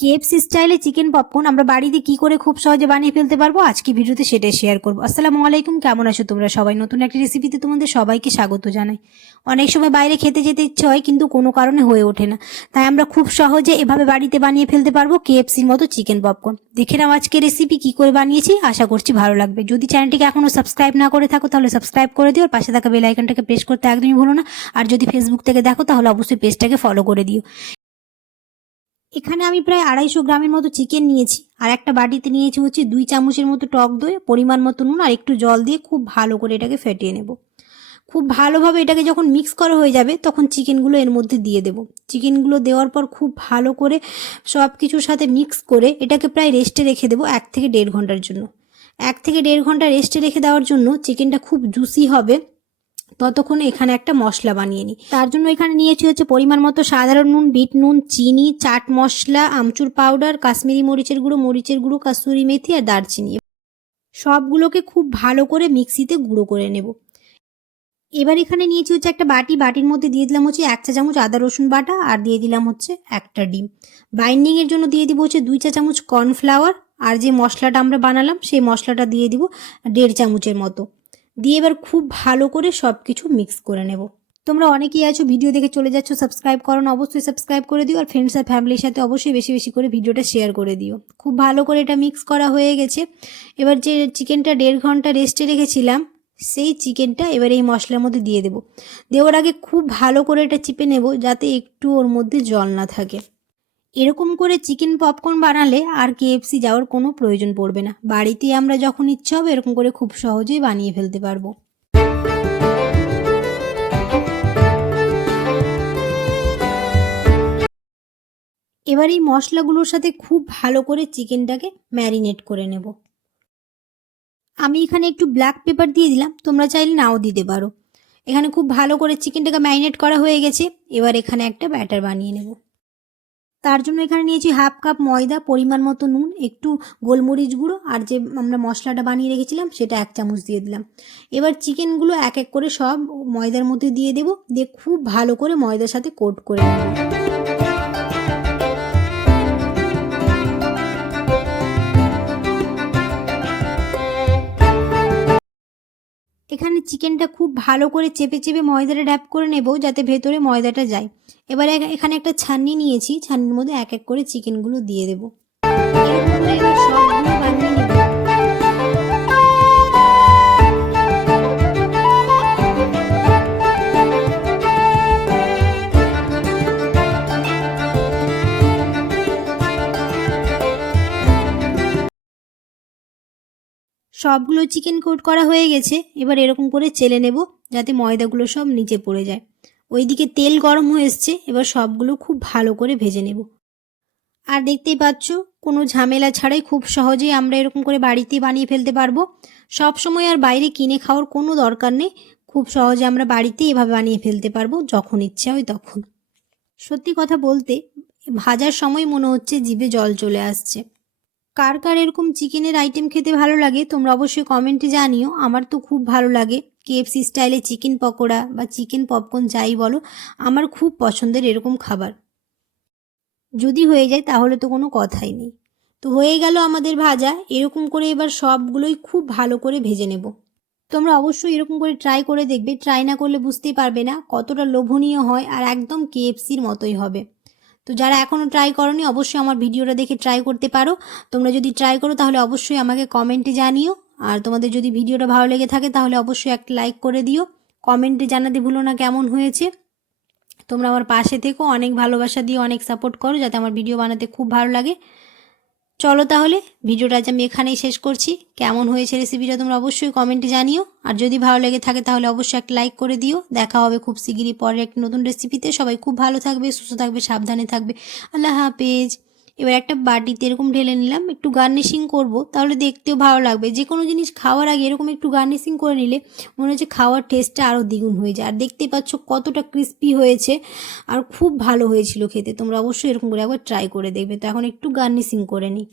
KFC স্টাইলে chicken popcorn আমরা বাড়িতে কি করে খুব সহজে বানিয়ে ফেলতে পারবো আজকে ভিডিওতে সেটাই শেয়ার করবো। আসসালামু আলাইকুম, কেমন আছো তোমরা সবাই? নতুন একটা রেসিপিতে তোমাদের সবাইকে স্বাগত জানাই। অনেক সময় বাইরে খেতে যেতে ইচ্ছে হয় কিন্তু কোনো কারণে হয়ে ওঠে না, তাই আমরা খুব সহজে এভাবে বাড়িতে বানিয়ে ফেলতে পারবো কেএফসির মতো চিকেন পপকর্ন। দেখে নাও আজকে রেসিপি কি করে বানিয়েছি, আশা করছি ভালো লাগবে। যদি চ্যানেলটিকে এখনো সাবস্ক্রাইব না করে থাকো তাহলে সাবস্ক্রাইব করে দিও, আর পাশে থাকা বেল আইকনটাকে প্রেস করতে একদমই ভুলো না। আর যদি ফেসবুক থেকে দেখো তাহলে অবশ্যই পেজটাকে ফলো করে দিও। এখানে আমি প্রায় 250 গ্রামের মতো চিকেন নিয়েছি, আর একটা বাটিতে নিয়েছি হচ্ছে 2 চামচের মতো টক দই, পরিমাণ মতো নুন আর একটু জল দিয়ে খুব ভালো করে এটাকে ফেটিয়ে নেব। খুব ভালোভাবে এটাকে যখন মিক্স করা হয়ে যাবে তখন চিকেনগুলো এর মধ্যে দিয়ে দেব। চিকেনগুলো দেওয়ার পর খুব ভালো করে সব কিছুর সাথে মিক্স করে এটাকে প্রায় রেস্টে রেখে দেবো 1 থেকে 1.5 ঘন্টার জন্য। 1 থেকে 1.5 ঘন্টা রেস্টে রেখে দেওয়ার জন্য চিকেনটা খুব জুসি হবে, ততক্ষণে এখানে একটা মশলা বানিয়ে নিই। তার জন্য এখানে নিয়েছি হচ্ছে পরিমাণ মতো সাধারণ নুন, বিট নুন, চিনি, চাট মশলা, আমচুর পাউডার, কাশ্মীরি মরিচের গুঁড়ো, কাসুরি মেথি আর দারচিনি। সবগুলোকে খুব ভালো করে মিক্সিতে গুঁড়ো করে নেব। এবার এখানে নিয়েছি হচ্ছে একটা বাটির মধ্যে দিয়ে দিলাম হচ্ছে 1 চা চামচ আদা রসুন বাটা, আর দিয়ে দিলাম হচ্ছে একটা ডিম। বাইন্ডিংয়ের জন্য দিয়ে দিব হচ্ছে 2 চা চামচ কর্নফ্লাওয়ার, আর যে মশলাটা আমরা বানালাম সেই মশলাটা দিয়ে দিব 1.5 চামচের মতো। দিয়ে এবার খুব ভালো করে সব কিছু মিক্স করে নেব। তোমরা অনেকেই আছো ভিডিও দেখে চলে যাচ্ছ, সাবস্ক্রাইব করো না, অবশ্যই সাবস্ক্রাইব করে দিও, আর ফ্রেন্ডস আর ফ্যামিলির সাথে অবশ্যই বেশি বেশি করে ভিডিওটা শেয়ার করে দিও। খুব ভালো করে এটা মিক্স করা হয়ে গেছে। এবার যে চিকেনটা 1.5 ঘন্টা রেস্টে রেখেছিলাম সেই চিকেনটা এবার এই মশলার মধ্যে দিয়ে দেব। দেওয়ার আগে খুব ভালো করে এটা চিপে নেব যাতে একটু ওর মধ্যে জল না থাকে। এরকম করে চিকেন পপকর্ন বানালে আর কেএফসি যাওয়ার কোনো প্রয়োজন পড়বে না। বাড়িতেই আমরা যখন ইচ্ছা হবে এরকম করে খুব সহজেই বানিয়ে ফেলতে পারবো। এবার এই মশলাগুলোর সাথে খুব ভালো করে চিকেনটাকে ম্যারিনেট করে নেব। আমি এখানে একটু ব্ল্যাক পেপার দিয়ে দিলাম, তোমরা চাইলে নাও দিতে পারো। এখানে খুব ভালো করে চিকেনটাকে ম্যারিনেট করা হয়ে গেছে। এবার এখানে একটা ব্যাটার বানিয়ে নেব। তার জন্য এখানে নিয়েছি 1/2 কাপ ময়দা, পরিমাণ মতো নুন, একটু গোলমরিচ গুঁড়ো, আর যে আমরা মশলাটা বানিয়ে রেখেছিলাম সেটা 1 চামচ দিয়ে দিলাম। এবার চিকেনগুলো এক এক করে সব ময়দার মধ্যে দিয়ে দেব, দিয়ে খুব ভালো করে ময়দার সাথে কোট করে নেব। এখানে চিকেনটা খুব ভালো করে চেপে চেপে ময়দাটা ড্যাপ করে নেব যাতে ভেতরে ময়দাটা যায়। এবার এখানে একটা ছান্নি নিয়েছি, ছান্নির মধ্যে এক এক করে চিকেনগুলো দিয়ে দেব। এরকম করে এবার সবগুলো বানিয়ে নেব। সবগুলো চিকেন কোট করা হয়ে গেছে। এবার এরকম করে চেলে নেব যাতে ময়দাগুলো সব নিচে পড়ে যায়। ওইদিকে তেল গরম হয়ে এসছে, এবার সবগুলো খুব ভালো করে ভেজে নেব। আর দেখতেই পাচ্ছ কোনো ঝামেলা ছাড়াই খুব সহজেই আমরা এরকম করে বাড়িতে বানিয়ে ফেলতে পারবো। সব সময় আর বাইরে কিনে খাওয়ার কোনো দরকার নেই, খুব সহজে আমরা বাড়িতে এভাবে বানিয়ে ফেলতে পারবো যখন ইচ্ছা হয় তখন। সত্যি কথা বলতে ভাজার সময় মনে হচ্ছে জিভে জল চলে আসছে। কার কার এরকম চিকেনের আইটেম খেতে ভালো লাগে তোমরা অবশ্যই কমেন্টে জানিও। আমার তো খুব ভালো লাগে কেএফসি স্টাইলে চিকেন পকোড়া বা চিকেন পপকর্ন যাই বলো, আমার খুব পছন্দের এরকম খাবার। যদি হয়ে যায় তাহলে তো কোনো কথাই নেই। তো হয়ে গেল আমাদের ভাজা। এরকম করে এবার সবগুলোই খুব ভালো করে ভেজে নেব। তোমরা অবশ্যই এরকম করে ট্রাই করে দেখবে, ট্রাই না করলে বুঝতেই পারবে না কতটা লোভনীয় হয়, আর একদম কেএফসির মতোই হবে। তো যারা এখনও ট্রাই করোনি অবশ্যই আমার ভিডিওটা দেখে ট্রাই করতে পারো। তোমরা যদি ট্রাই করো তাহলে অবশ্যই আমাকে কমেন্টে জানিও, আর তোমাদের যদি ভিডিওটা ভালো লেগে থাকে তাহলে অবশ্যই একটা লাইক করে দিও। কমেন্টে জানাতে ভুলো না কেমন হয়েছে। তোমরা আমার পাশে থেকো, অনেক ভালোবাসা দিও, অনেক সাপোর্ট করো যাতে আমার ভিডিও বানাতে খুব ভালো লাগে। চলো তাহলে ভিডিওটা আজ আমি এখানেই শেষ করছি। কেমন হয়েছে রেসিপিটা তোমরা অবশ্যই কমেন্টে জানিও, আর যদি ভালো লেগে থাকে তাহলে অবশ্যই একটা লাইক করে দিও। দেখা হবে খুব শিগগিরই পরের একটা নতুন রেসিপিতে। সবাই খুব ভালো থাকবে, সুস্থ থাকবে, সাবধানে থাকবে। আল্লাহ হাফেজ। এবার একটা বাটিতে এরকম ঢেলে নিলাম, একটু গার্নিশিং করব, তাহলে দেখতেও ভালো লাগবে। যে কোনো জিনিস খাওয়ার আগে এরকম একটু গার্নিশিং করে নিলে মনে হচ্ছে খাওয়ার টেস্টটা আরও দ্বিগুণ হয়ে যায়। আর দেখতেই পাচ্ছ কতটা ক্রিস্পি হয়েছে, আর খুব ভালো হয়েছিল খেতে। তোমরা অবশ্যই এরকম করে একবার ট্রাই করে দেখবে। তো এখন একটু গার্নিশিং করে নিই।